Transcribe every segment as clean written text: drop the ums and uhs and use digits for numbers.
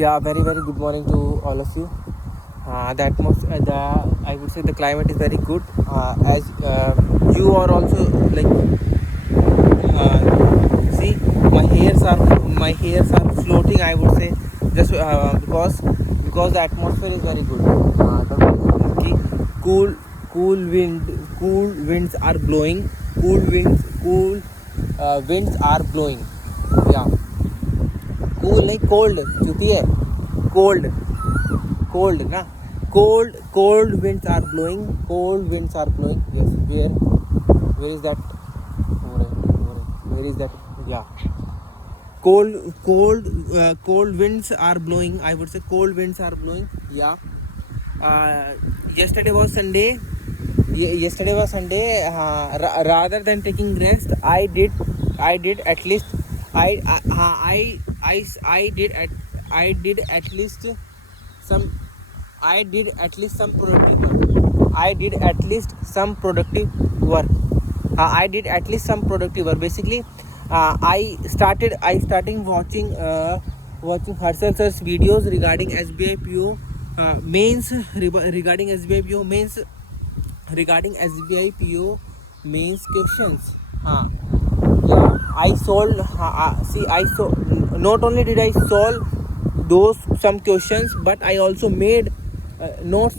Yeah, very very good morning to all of you. The atmosphere, I would say the climate is very good. As you are also like, see, my hairs are floating. I would say just because the atmosphere is very good. Cool cool winds are blowing. Cool winds are blowing. Yeah, cool like cold. चुती है cold na cold winds are blowing. Yes, where is that? Where is that? Yeah, cold winds are blowing. I would say cold winds are blowing. Yeah. Yesterday was Sunday. Rather than taking rest, I did at least I did at least some I did at least some productive work. I did at least some productive work. I did at least some productive work. Basically, I started watching Harshal sir's videos regarding SBI PO mains, regarding SBI PO mains, regarding SBI PO mains questions. Yeah, I solved. I saw. Not only did I solve those some questions, but I also made notes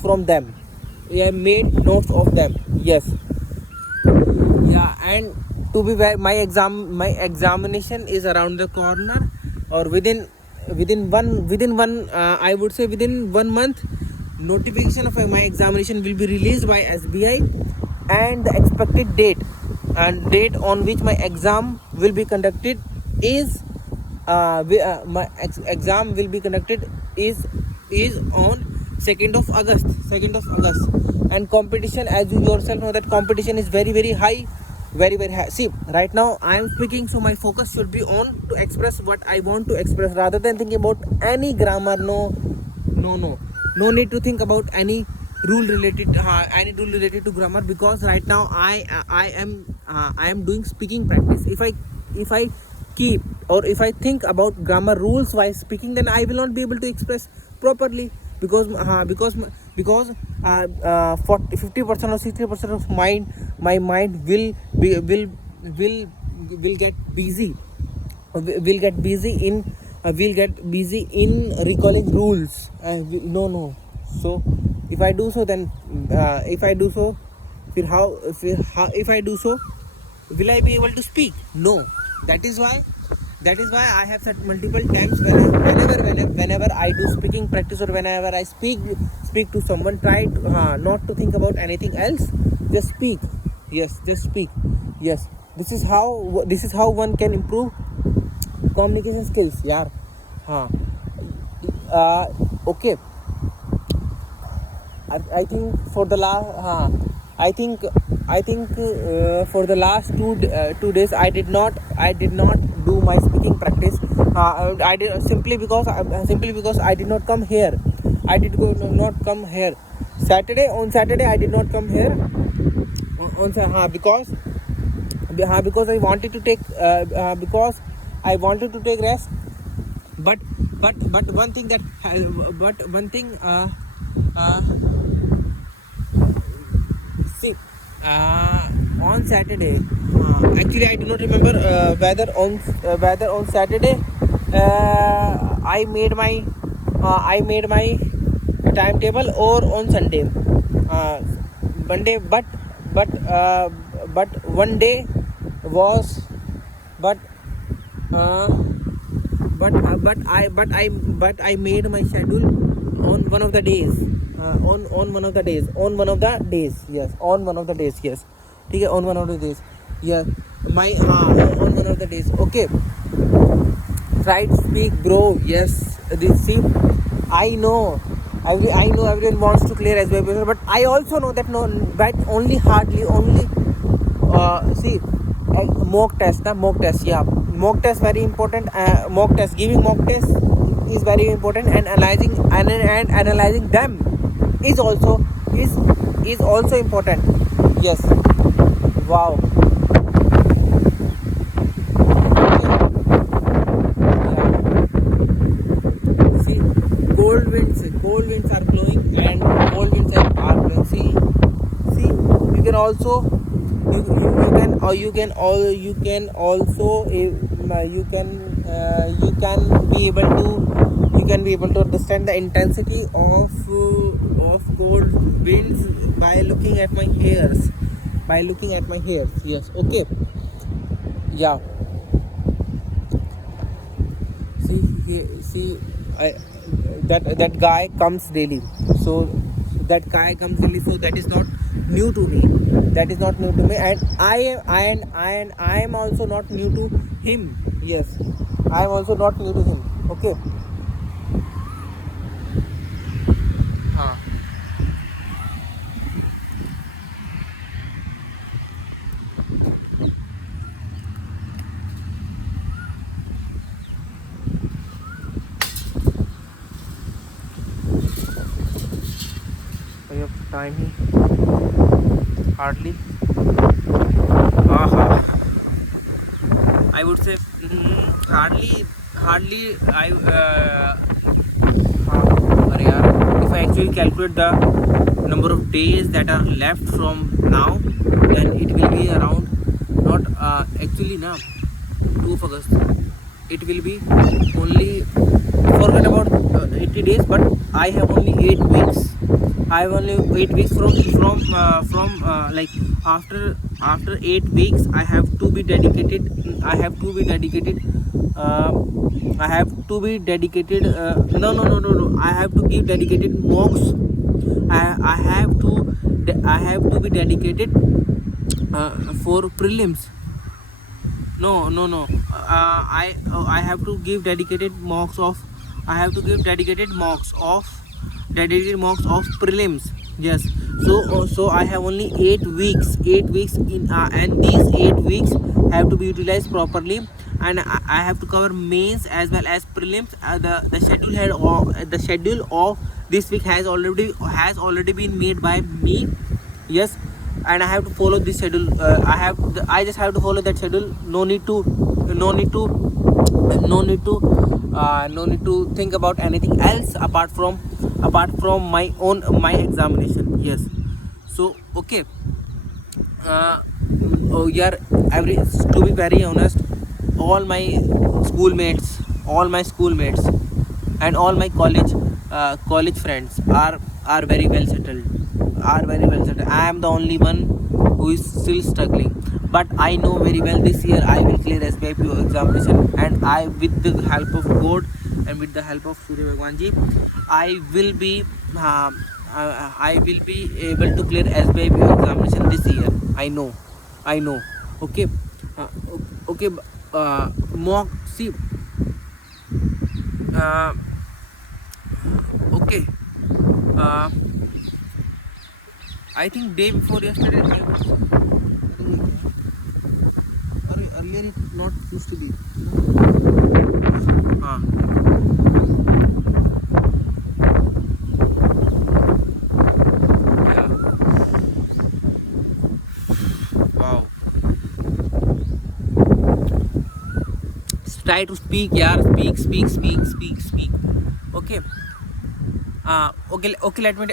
from them. Yeah, made notes of them. Yes. Yeah, and to be my examination is around the corner, or within one I would say within 1 month. Notification of my examination will be released by SBI, and the expected date on which my exam will be conducted is my exam will be conducted is on 2nd of August. And competition, as you yourself know, that competition is very very high. See, right now I am speaking, so my focus should be on to express what I want to express, rather than thinking about any grammar. No need to think about any rule related to grammar, because right now I am doing speaking practice. If I keep, or if I think about grammar rules while speaking, then I will not be able to express properly, because 50% or 60% of my mind will get busy. Will get busy in recalling rules. No. So if I do so, then if I do so, will I be able to speak? No. That is why I have said multiple times, whenever I do speaking practice, or whenever I speak to someone, try to, not to think about anything else. Just speak. Yes, just speak. Yes, this is how one can improve communication skills. यार. Okay. I think for the last for the last 2 days I did not do my speaking practice. I did simply because I did not come here. Not come here. On Saturday I did not come here. Because I wanted to take rest. But one thing see, on Saturday, actually I do not remember whether on Saturday I made my timetable, or on Sunday. Monday, but one day was I made my schedule on one of the days. On one of the days. Yes, on one of the days. Yes, ठीक है, on one of the days. Yeah, on one of the days. Okay, try to speak, bro. Yes, see, I know everyone wants to clear SBI paper, but I also know that see, mock test. Yeah, mock test very important. Giving mock test is very important, and analyzing them is also important. Yes. Wow. also you can or you can all you can also you can be able to understand the intensity of cold winds by looking at my hairs, yes. Okay. Yeah. See, I that guy comes daily. So that guy comes daily. So that is not new to me. And I am also not new to him. Yes, I am also not new to him. Okay. हाँ. We have time hardly. I would say hardly I अरे यार, if I actually calculate the number of days that are left from now, then it will be around not actually na 2 of August. It will be only, forget about 80 days, but I have only 8 weeks. I have only 8 weeks from like after 8 weeks I have to be dedicated. I have to be dedicated. No. I have to give dedicated mocks. I have to be dedicated for prelims. No. I have to give dedicated mocks of. I have to give dedicated mocks of prelims. Yes. So I have only 8 weeks. 8 weeks in and these 8 weeks have to be utilized properly. And I have to cover mains as well as prelims. The schedule of this week has already been made by me. Yes. And I have to follow this schedule. I just have to follow that schedule. No need to think about anything else apart from my examination. Yes. So okay. Yeah, to be very honest, all my schoolmates and all my college friends are very well settled. I am the only one who is still struggling, but I know very well this year I will clear SBIPO examination, and with the help of God and with the help of Surya Bhagwan ji, I will be able to clear SBIPO examination this year. I know. Okay. Okay. Mock. See. Okay. I think day before yesterday I was earlier it not used to be. Yeah. Wow. Try to speak, yaar. Speak. Okay. Okay. Let me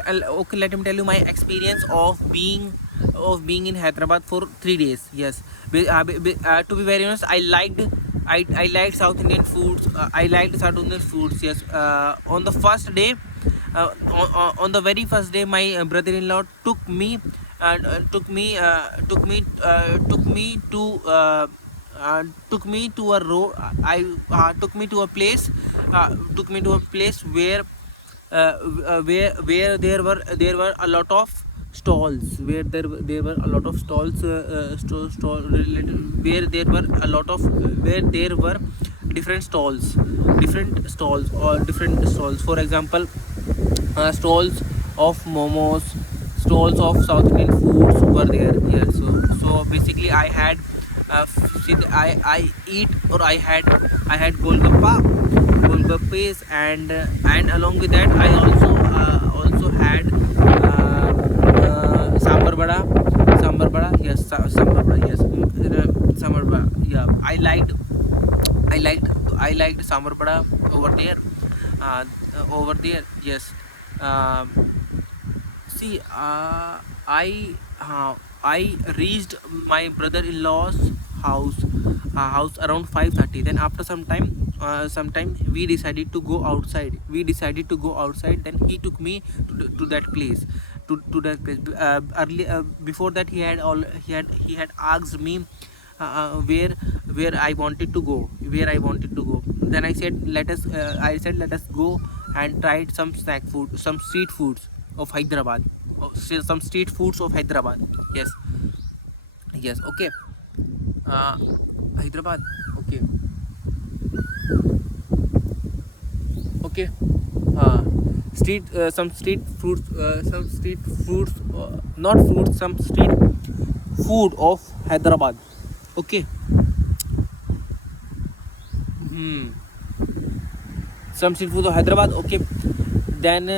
tell you my experience of being in Hyderabad for 3 days. Yes. To be very honest, I liked South Indian foods. Yes. On the first day, on the very first day, my brother-in-law took me to a road. Took me to a place. Where where there were a lot of stalls. Where there were a lot of stalls. Where there were a lot of where there were different stalls. For example, stalls of momos, stalls of South Indian foods were there. Yeah. So basically, I had I eat, or I had golgappes, and along with that I also had sambar bada. Yes, sambar bada. Yes. Sambar bada. Yeah, I liked sambar bada over there. Yes. See, I reached my brother-in-law's house house around 5:30. Then after some time we decided to go outside. Then he took me to that place, to that place. Early before that he had asked me where I wanted to go, Then I said let us go and try some street foods of Hyderabad. Some street foods of Hyderabad. Yes, yes, okay. uh, Hyderabad, okay, okay. uh, some street fruits, not fruits, some street food of Hyderabad, okay. Hmm. Some street food of Hyderabad, okay. Then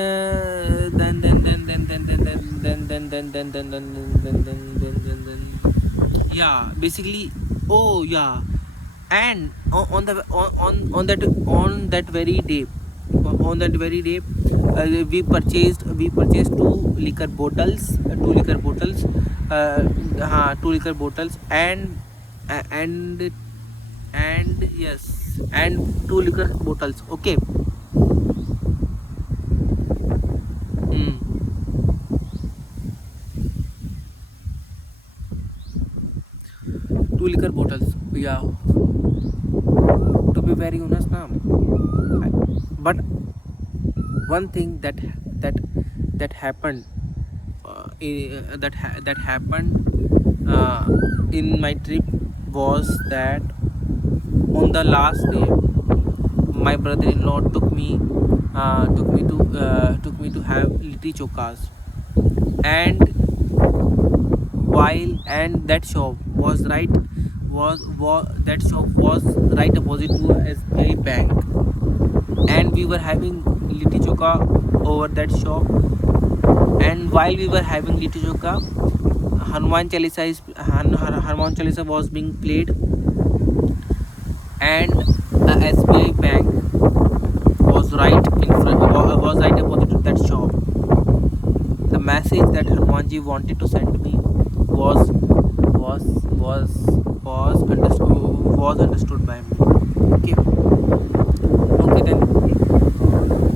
yeah, basically. Oh yeah. And on that very day, we purchased two liquor bottles, and yes, and two liquor bottles, okay. Hmm. Two liquor bottles, yeah. To be very honest now, but one thing that that happened, that happened in my trip was that on the last day my brother-in-law took me to have litti chokas, and and that shop was right opposite to SBI bank, and we were having litti choka over that shop. And while we were having litti choka, Hanuman Chalisa was being played, and the SBI bank was right opposite to that shop. The message that Hanumanji wanted to send me was was was understood by me. Okay,